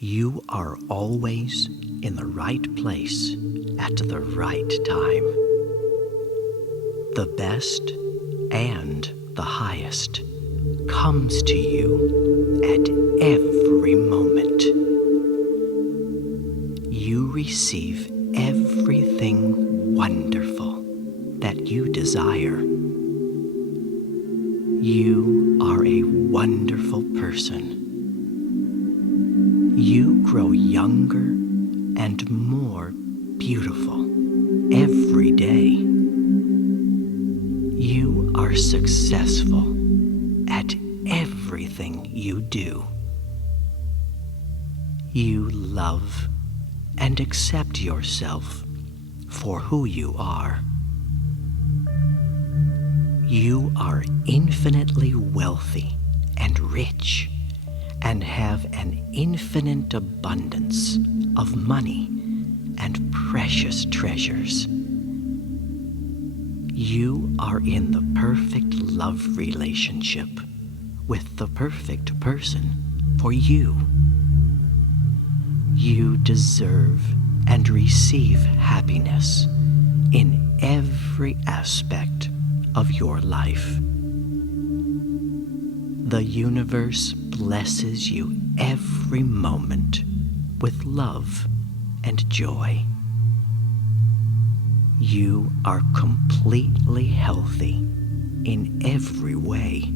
You are always in the right place at the right time. The best and the highest comes to you at every moment. You receive everything wonderful that you desire. You are a wonderful person. You grow younger and more beautiful every day. You are successful at everything you do. You love and accept yourself for who you are. You are infinitely wealthy and rich, and have an infinite abundance of money and precious treasures. You are in the perfect love relationship with the perfect person for you. You deserve and receive happiness in every aspect of your life. The universe blesses you every moment with love and joy. You are completely healthy in every way.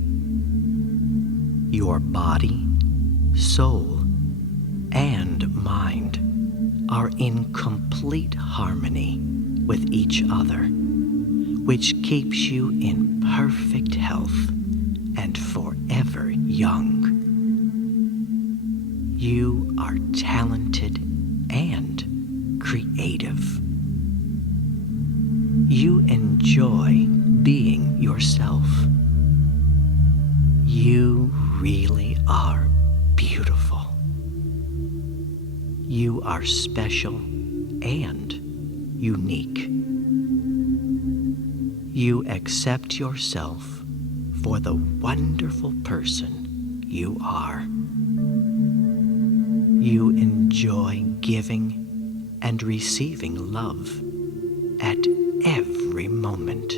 Your body, soul, and mind are in complete harmony with each other, which keeps you in perfect health and forever young. You are talented and creative. You enjoy being yourself. You really are beautiful. You are special and unique. You accept yourself for the wonderful person you are. You enjoy giving and receiving love at every moment.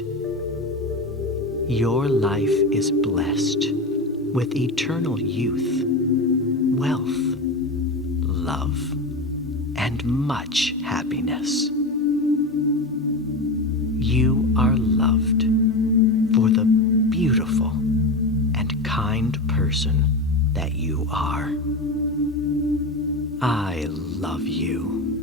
Your life is blessed with eternal youth, wealth, love, and much happiness. You are loved for the beautiful and kind person that you are. I love you.